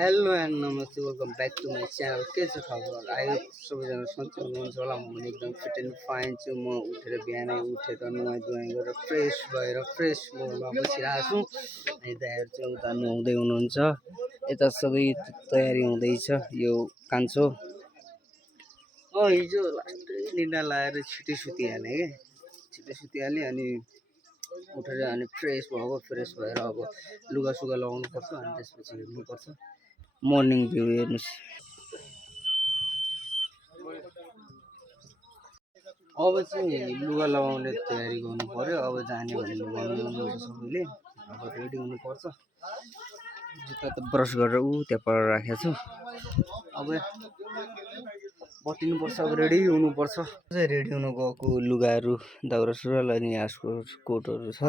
Hello and नमस्ते welcome back to my channel. के छ खबर? आयो सबैजना सन्चै हुनुहुन्छ होला। म पनि एकदम फिट एन्ड फाइन छु। म उठेर बिहानै उठेर नुहाइ धुवाइ गरेर फ्रेस भएर फ्रेस मोडमा बसिरहेको छु। अनि दाइहरू चाहिँ उता नुहाउँदै हुनुहुन्छ, यता सबै तयारी हुँदैछ। यो कान्छो हिजो लास्टै निद्रा लगाएर छिटै सुतिहालेँ क्या, छिटै सुतिहालेँ। अनि उठेर अनि फ्रेस भयो, फ्रेस भएर अब लुगा सुगा लगाउनु पर्छ, अनि त्यसपछि हिँड्नुपर्छ। मर्निङ भ्यू हेर्नुहोस्। अब चाहिँ लुगा लगाउने तयारी गर्नु पर्यो। अब जाने भनेर भन्नुहुन्छ सबैले। अब रेडी हुनुपर्छ। जुत्ता त ब्रस गरेर त्यहाँ पर राखेको छु। अब बटिनुपर्छ, अब रेडी हुनुपर्छ। रेडी हुनु गएको लुगाहरू दौरा सुरुवाल अनि आजको कोटहरू छ।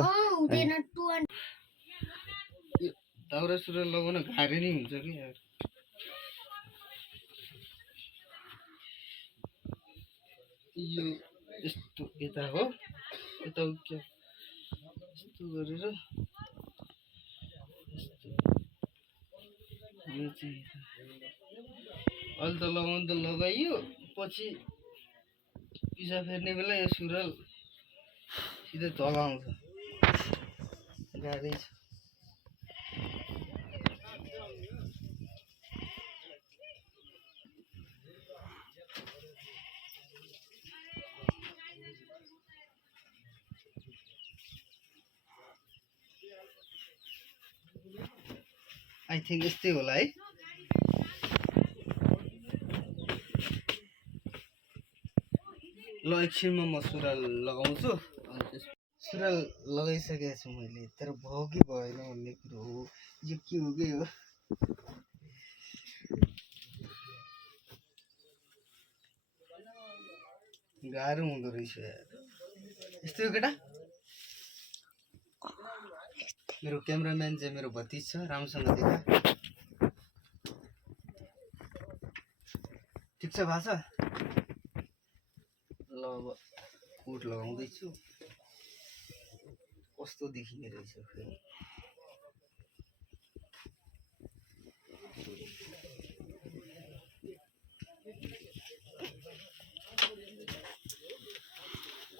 दौरा सुरुवाल लगाउन गाह्रो नै हुन्छ कि यार। यो यस्तो यता हो, यता के यस्तो गरेर यो चाहिँ अहिले त लगाउनु त लगाइयो, पछि पिसा फेर्ने बेला यो सुरुवाल सिधै तल आउँछ, गाह्रै छ। आई थिङ्क यस्तै होला है। ल एकछिनमा म सुरुवाल लगाउँछु। सुरुवाल लगाइसकेको छु मैले, तर भयो कि भएन भन्ने कुरो हो। यो के हो के हो, गाह्रो हुँदो रहेछ यार। यस्तै हो केटा। मेरो क्यामेराम्यान चाहिँ मेरो भतिज छ, राम्रोसँग देखा। ठिक छ भाषा। ल अब कोट लगाउँदैछु। कस्तो देखिने रहेछ फेरि।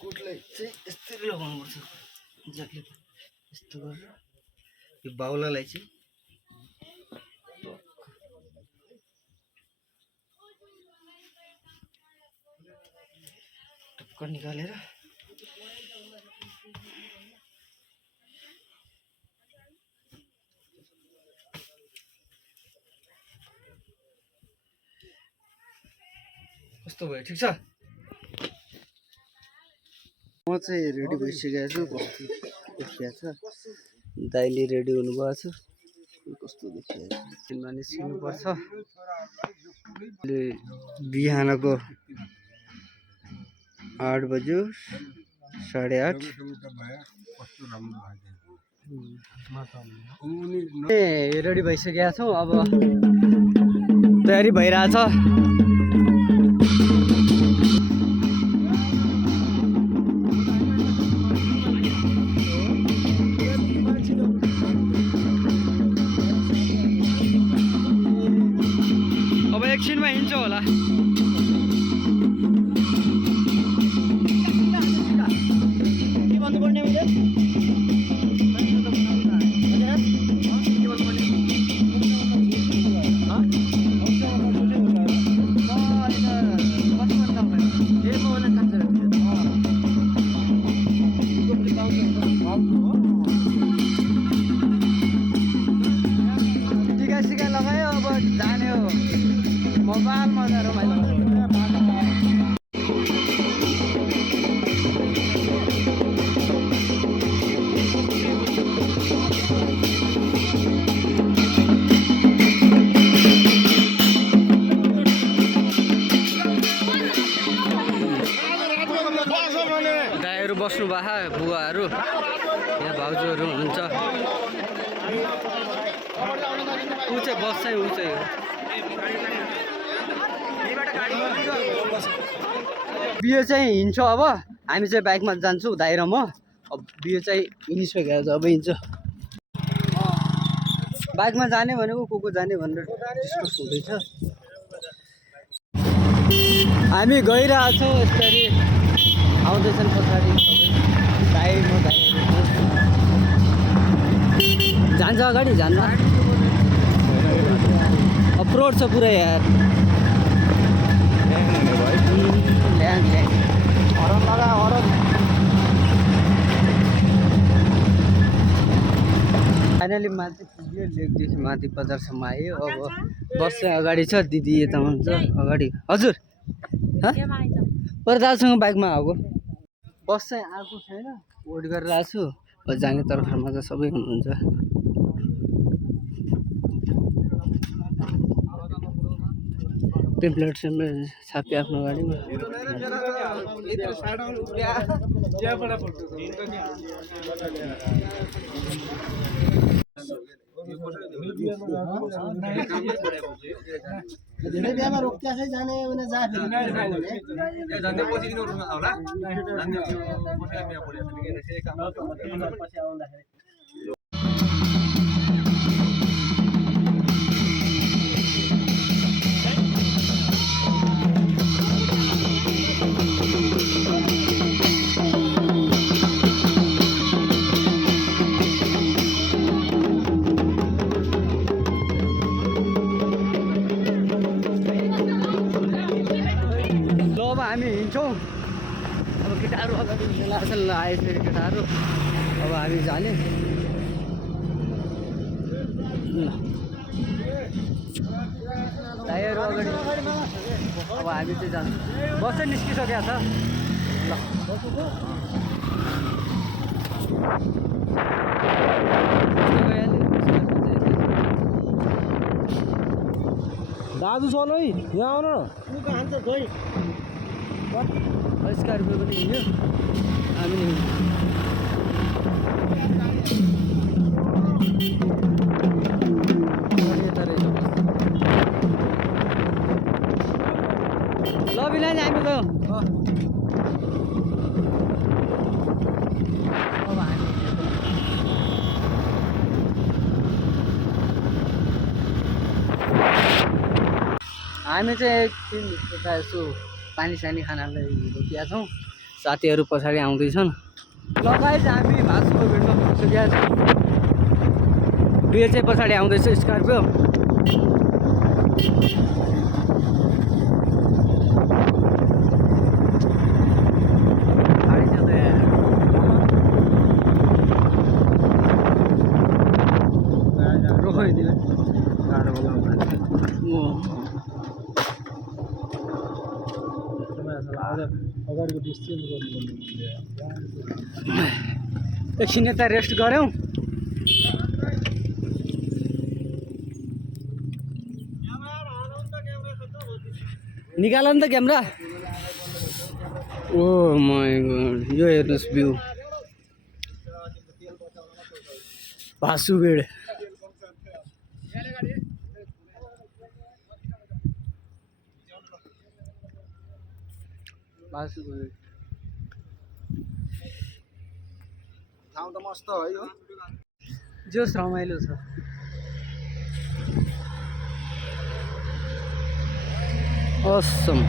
कोटलाई चाहिँ यस्तरी लगाउनुपर्छ, ज्याकेट यस्तो गरेर। यो बाहुलालाई चाहिँ टक्क निकालेर कस्तो भयो? ठिक छ। म चाहिँ रेडी भइसकेको छु। कस्तो देखिएको छ? दाइले रेडी हुनुभएको छ। कस्तो देखिएको छ? निस्किनुपर्छ। बिहानको 8 बज्यो, 8:30। रेडी भइसकेका छौँ। अब तयारी भइरहेछ। अब एकछिनमा हिँड्छ होला। टिका लगायो, अब जाने हो। मोबाइल मजा रमाइलो। दाइहरू बस्नु भएको, बुवाहरू यहाँ भाउजूहरू हुनुहुन्छ। ऊ चाहिँ बस्छ, ऊ चाहिँ बियो चाहिँ हिँड्छ। अब हामी चाहिँ बाइकमा जान्छौँ, दाइ र म। अब बियो चाहिँ हिँडिसकेको छ, अब हिँड्छ। बाइकमा जाने भनेको को जाने भनेर डिस्कस हुँदैछ। हामी गइरहेछौँ यसरी आउँदैछन् पछाडि दाइ म दाइहरू जान्छ अगाडि जान्न अप्रोड छ पुरै यार हरन लगा हरन फाइनली माथि पुग्यो लेकदेखि माथि बजारसम्म आयो। अब बस चाहिँ अगाडि छ दिदी यता हुन्छ अगाडि हजुर पर दाजुसँग बाइकमा आएको बस चाहिँ आएको छैन वेट गरेर आएको छु। जाने तर्फमा त सबै हुनुहुन्छ टेम्प्लेट छापी आफ्नो गाडीमा धेरै बिहामा रोक्या छै जाने भने जा हामी हिँड्छौँ। अब केटाहरू अगाडि लाग्छन् आइसक्यो केटाहरू अब हामी जाने टायरहरू अगाडि अब हामी चाहिँ जान्छ बस चाहिँ निस्किसकेको छ ल दाजु चल है यहाँ आउनु स्कर्पियो पनि हिँड्यो हामी ल बिना हामी गयौँ हामी चाहिँ एकछिन यता यसो पानी सानी खानालाई रोकिया छौँ। साथीहरू पछाडि आउँदैछन्। लगायत हामी भाषुको भेट्न पुगिसकेका छौँ। बिहे चाहिँ पछाडि आउँदैछ स्कर्पियो रोकिदिनु गाडो एकछिन यता रेस्ट गऱ्यौँ निकाल नि त क्यामेरा ओ माय गॉड यो हेर्नुहोस् भ्यू भासुबेड ठाउँ त मस्त है यो जोस रमाइलो छ असम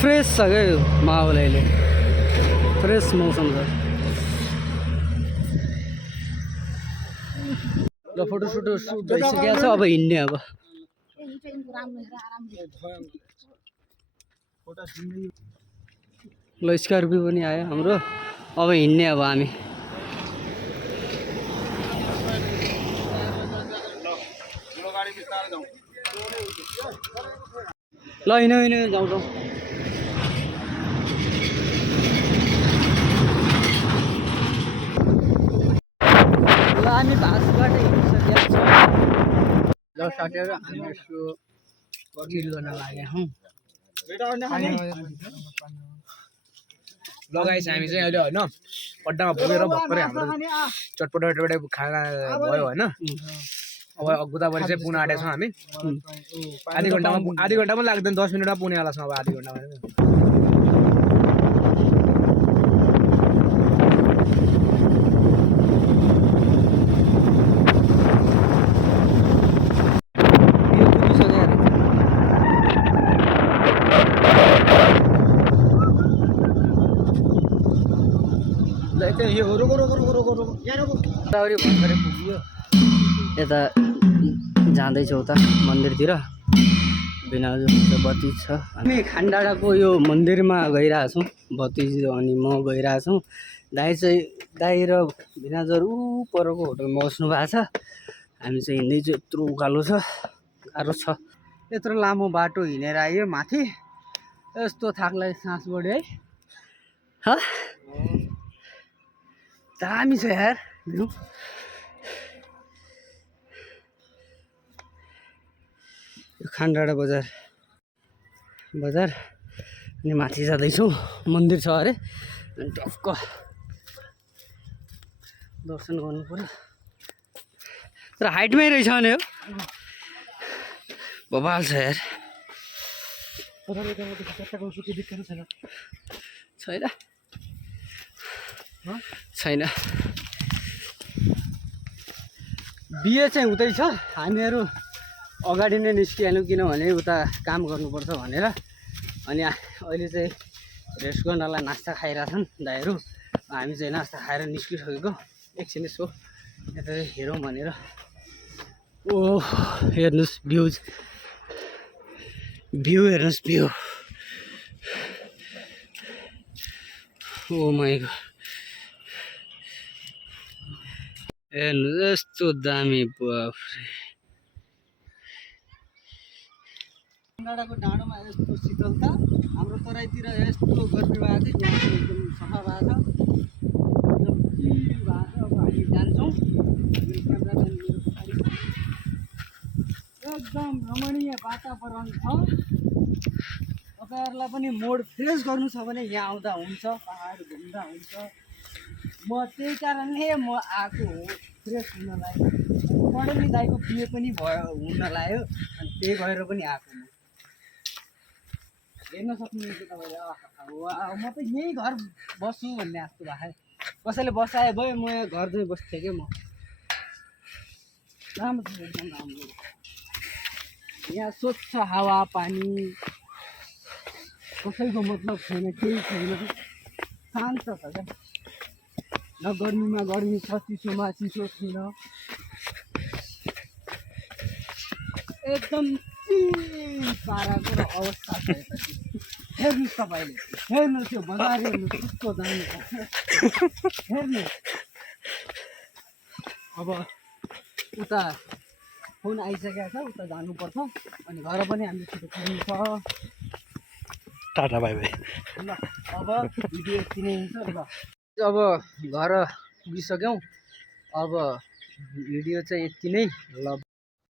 फ्रेस छ क्या यो माहौल अहिले फ्रेस मौसम छ ल फोटो सुट भइसकेको छ अब हिँड्ने अब ल स्कर्पियो पनि आयो हाम्रो अब हिँड्ने अब हामी ल हिँड्यो जाउँ ल हामी भासबाट हिँडिसकेका छौँ। ल साथीहरू हामी यसो चिल गर्न लागेका छौँ। लगाइस हामी चाहिँ अहिले होइन पड्डामा पुगेर भर्खरै हाम्रो चटपटे खाना भयो होइन अब गोदावरी चाहिँ पुग्न आँटेको छौँ हामी आधी घन्टामा लाग्दैन 10 मिनटमा पुग्नेवाला छौँ अब आधी घन्टामा यो रोको रोको रोको रोको रोको यहाँ रोको गोदावरी भर्खरै पुग्यो यता जाँदैछ उता मन्दिरतिर बिनाजु बत्ती छ हामी खानडाँडाको यो मन्दिरमा गइरहेछौँ बत्ती अनि म गइरहेछौँ दाइ र बिनाजर ऊ परको होटलमा बस्नु भएको छ हामी चाहिँ हिँड्दैछु यत्रो उकालो छ गाह्रो छ यत्रो लामो बाटो हिँडेर आयो माथि यस्तो थाक्लाई सास बढ्यो है दामी छ यार भ्यू यो खानडाँडा बजार अनि माथि जाँदैछौँ मन्दिर छ अरे अनि टक्क दर्शन गर्नु पर्यो तर हाइटमै रहेछ भने हो बबाल छ यार छैन बिहे चाहिँ हुँदैछ हामीहरू अगाडि नै निस्किहाल्यौँ किनभने उता काम गर्नुपर्छ भनेर अनि अहिले चाहिँ रेस्ट गर्नलाई नास्ता खाइरहेछन् दाइहरू हामी चाहिँ नास्ता खाएर निस्किसकेको एकछिन यसो यता हेरौँ भनेर ओ हेर्नुहोस् भ्यू हेर्नुहोस् भ्यू ओ माइ गॉड हेर्नु यस्तो दामी बाफ्रे खानडाँडाको डाँडोमा यस्तो शीतलता हाम्रो तराईतिर यस्तो गर्मी भएको थियो यहाँ चाहिँ एकदम सफा भएको छ अब हामी जान्छौँ एकदम रमणीय वातावरण छ तपाईँहरूलाई पनि मोड फ्रेस गर्नु छ भने यहाँ आउँदा हुन्छ पहाड घुम्दा हुन्छ म त्यही कारणले म आएको हो फ्रेस हुनलाई पढेली दाइको बिहे पनि भयो हुन लाग्यो अनि त्यही भएर पनि आएको म हेर्न सक्नुहुन्छ तपाईँले म त यहीँ घर बस्छु भन्ने जस्तो भयो कसैले बसाए भयो म यहाँ घर चाहिँ बस्थेँ क्या म राम्रो छ एकदम राम्रो यहाँ स्वच्छ हावा पानी कसैको मतलब छैन केही छैन शान्त छ क्या न गर्मीमा गर्मी छ चिसोमा चिसो छैन एकदम पाराको र अवस्था छ हेर्नुहोस् तपाईँले हेर्नुहोस् यो बजार हेर्नुहोस् कस्तो दामी हेर्नु अब उता फोन आइसकेको छ उता जानुपर्छ अनि घर पनि हामीले छिटो पुग्नु छ टाटा बाई बाई ल अब भिडियो यति नै हुन्छ ल अब घर पुगिसक्यौँ अब भिडियो चाहिँ यति नै ल